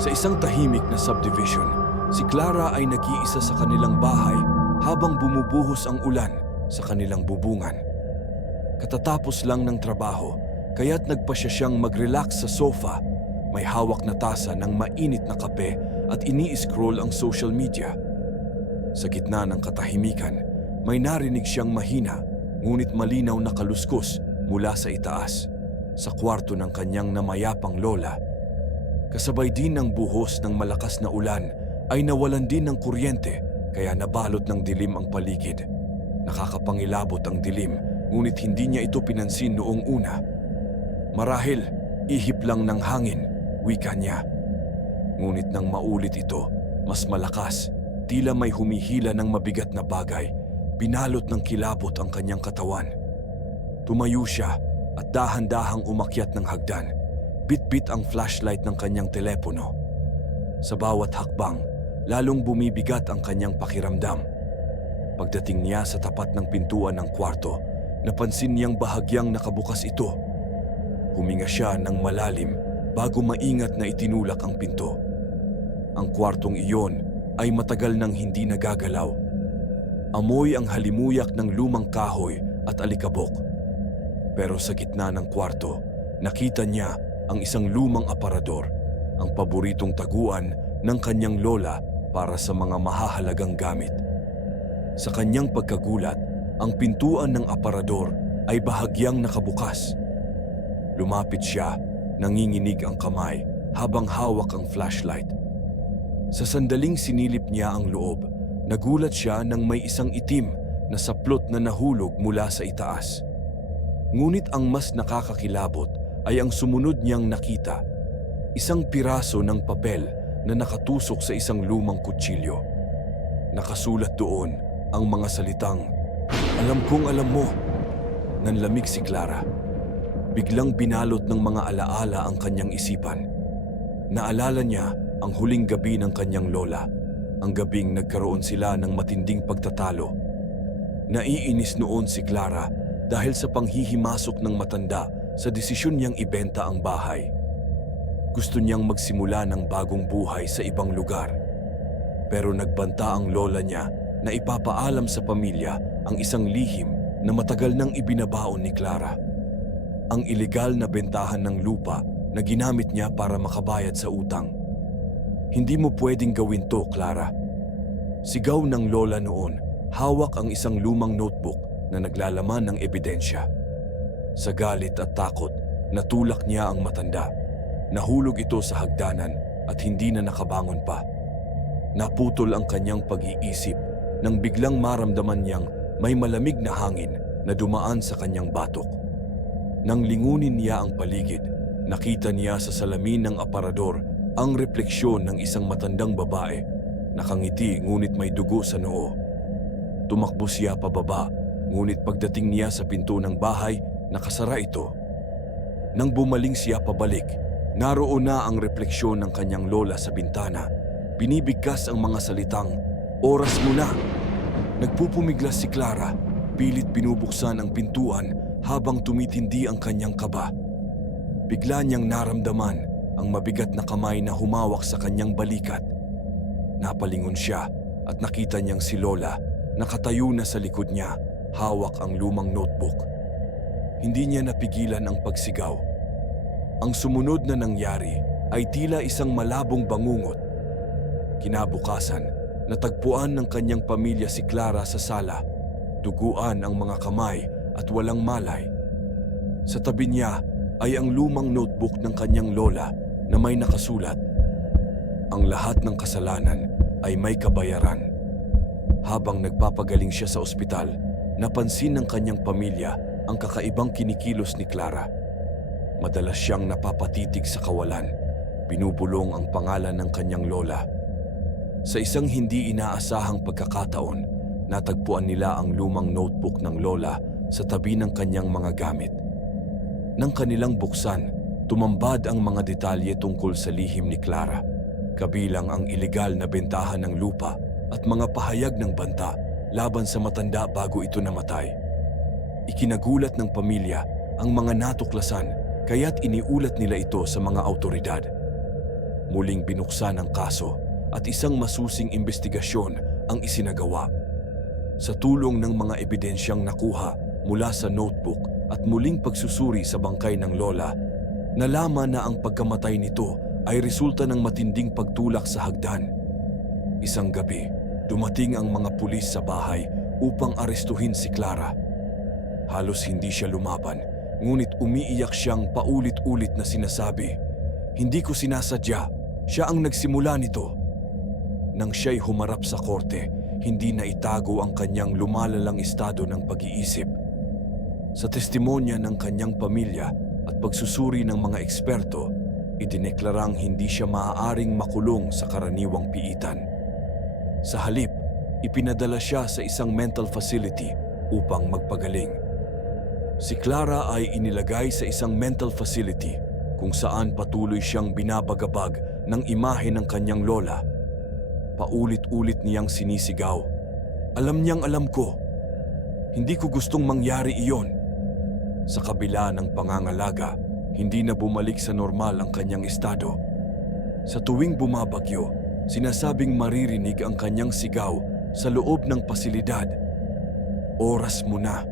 Sa isang tahimik na subdivision, si Clara ay nag-iisa sa kanilang bahay habang bumubuhos ang ulan sa kanilang bubungan. Katatapos lang ng trabaho, kaya't nagpasya siyang mag-relax sa sofa, may hawak na tasa ng mainit na kape at ini-scroll ang social media. Sa gitna ng katahimikan, may narinig siyang mahina ngunit malinaw na kaluskos mula sa itaas, sa kwarto ng kanyang namayapang lola. Kasabay din ng buhos ng malakas na ulan ay nawalan din ng kuryente kaya nabalot ng dilim ang paligid. Nakakapangilabot ang dilim ngunit hindi niya ito pinansin noong una. Marahil, ihip lang ng hangin, wika niya. Ngunit nang maulit ito, mas malakas, tila may humihila ng mabigat na bagay, binalot ng kilabot ang kanyang katawan. Tumayo siya at dahan-dahang umakyat ng hagdan. Bit-bit ang flashlight ng kanyang telepono. Sa bawat hakbang, lalong bumibigat ang kanyang pakiramdam. Pagdating niya sa tapat ng pintuan ng kwarto, napansin niyang bahagyang nakabukas ito. Huminga siya ng malalim bago maingat na itinulak ang pinto. Ang kwartong iyon ay matagal nang hindi nagagalaw. Amoy ang halimuyak ng lumang kahoy at alikabok. Pero sa gitna ng kwarto, nakita niya ang isang lumang aparador, ang paboritong taguan ng kanyang lola para sa mga mahahalagang gamit. Sa kanyang pagkagulat, ang pintuan ng aparador ay bahagyang nakabukas. Lumapit siya, nanginginig ang kamay habang hawak ang flashlight. Sa sandaling sinilip niya ang loob, nagulat siya nang may isang itim na saplot na nahulog mula sa itaas. Ngunit ang mas nakakakilabot ay ang sumunod niyang nakita, isang piraso ng papel na nakatusok sa isang lumang kutsilyo. Nakasulat doon ang mga salitang, "Alam kong alam mo." Nanlamig si Clara. Biglang binalot ng mga alaala ang kanyang isipan. Naalala niya ang huling gabi ng kanyang lola, ang gabing nagkaroon sila ng matinding pagtatalo. Naiinis noon si Clara dahil sa panghihimasok ng matanda sa desisyon niyang ibenta ang bahay. Gusto niyang magsimula ng bagong buhay sa ibang lugar. Pero nagbanta ang lola niya na ipapaalam sa pamilya ang isang lihim na matagal nang ibinabaon ni Clara. Ang ilegal na bentahan ng lupa na ginamit niya para makabayad sa utang. "Hindi mo pwedeng gawin to, Clara." Sigaw ng lola noon, hawak ang isang lumang notebook na naglalaman ng ebidensya. Sa galit at takot, natulak niya ang matanda. Nahulog ito sa hagdanan at hindi na nakabangon pa. Naputol ang kanyang pag-iisip nang biglang maramdaman niyang may malamig na hangin na dumaan sa kanyang batok. Nang lingunin niya ang paligid, nakita niya sa salamin ng aparador ang refleksyon ng isang matandang babae. Nakangiti ngunit may dugo sa noo. Tumakbo siya pababa, ngunit pagdating niya sa pinto ng bahay, nakasara ito. Nang bumaling siya pabalik, naroon na ang refleksyon ng kanyang lola sa bintana. Binibigkas ang mga salitang, "Oras mo na!" Nagpupumiglas si Clara, pilit binubuksan ang pintuan habang tumitindi ang kanyang kaba. Bigla niyang naramdaman ang mabigat na kamay na humawak sa kanyang balikat. Napalingon siya at nakita niyang si Lola nakatayo na sa likod niya, hawak ang lumang notebook. Hindi niya napigilan ang pagsigaw. Ang sumunod na nangyari ay tila isang malabong bangungot. Kinabukasan, natagpuan ng kanyang pamilya si Clara sa sala, duguan ang mga kamay at walang malay. Sa tabi niya ay ang lumang notebook ng kanyang lola na may nakasulat, "Ang lahat ng kasalanan ay may kabayaran." Habang nagpapagaling siya sa ospital, napansin ng kanyang pamilya ang kakaibang kinikilos ni Clara. Madalas siyang napapatitig sa kawalan, binubulong ang pangalan ng kanyang lola. Sa isang hindi inaasahang pagkakataon, natagpuan nila ang lumang notebook ng lola sa tabi ng kanyang mga gamit. Nang kanilang buksan, tumambad ang mga detalye tungkol sa lihim ni Clara, kabilang ang ilegal na bentahan ng lupa at mga pahayag ng banta laban sa matanda bago ito namatay. Ikinagulat ng pamilya ang mga natuklasan kaya't iniulat nila ito sa mga awtoridad. muling binuksan ang kaso at isang masusing investigasyon ang isinagawa. Sa tulong ng mga ebidensyang nakuha mula sa notebook at muling pagsusuri sa bangkay ng lola, nalaman na ang pagkamatay nito ay resulta ng matinding pagtulak sa hagdan. Isang gabi, dumating ang mga pulis sa bahay upang arestuhin si Clara. Halos hindi siya lumaban, ngunit umiiyak siyang paulit-ulit na sinasabi, "Hindi ko sinasadya, siya ang nagsimula nito." Nang siya'y humarap sa korte, hindi na itago ang kanyang lumalalang estado ng pag-iisip. Sa testimonya ng kanyang pamilya at pagsusuri ng mga eksperto, idineklarang hindi siya maaaring makulong sa karaniwang piitan. Sa halip, ipinadala siya sa isang mental facility upang magpagaling. Si Clara ay inilagay sa isang mental facility kung saan patuloy siyang binabagabag ng imahe ng kanyang lola. Paulit-ulit niyang sinisigaw, "Alam niyang alam ko. Hindi ko gustong mangyari iyon." Sa kabila ng pangangalaga, hindi na bumalik sa normal ang kanyang estado. Sa tuwing bumabagyo, sinasabing maririnig ang kanyang sigaw sa loob ng pasilidad. "Oras mo na.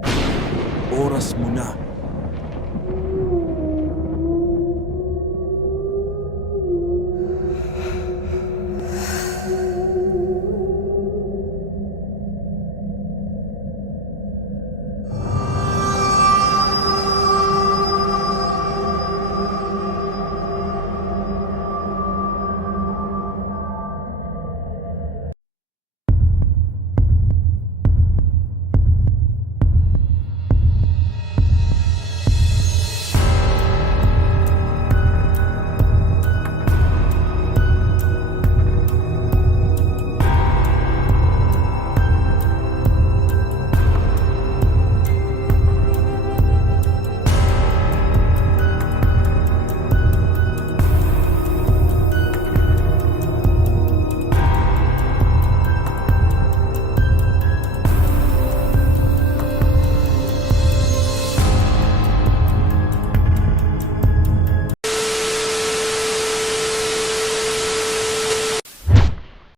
Oras mo na."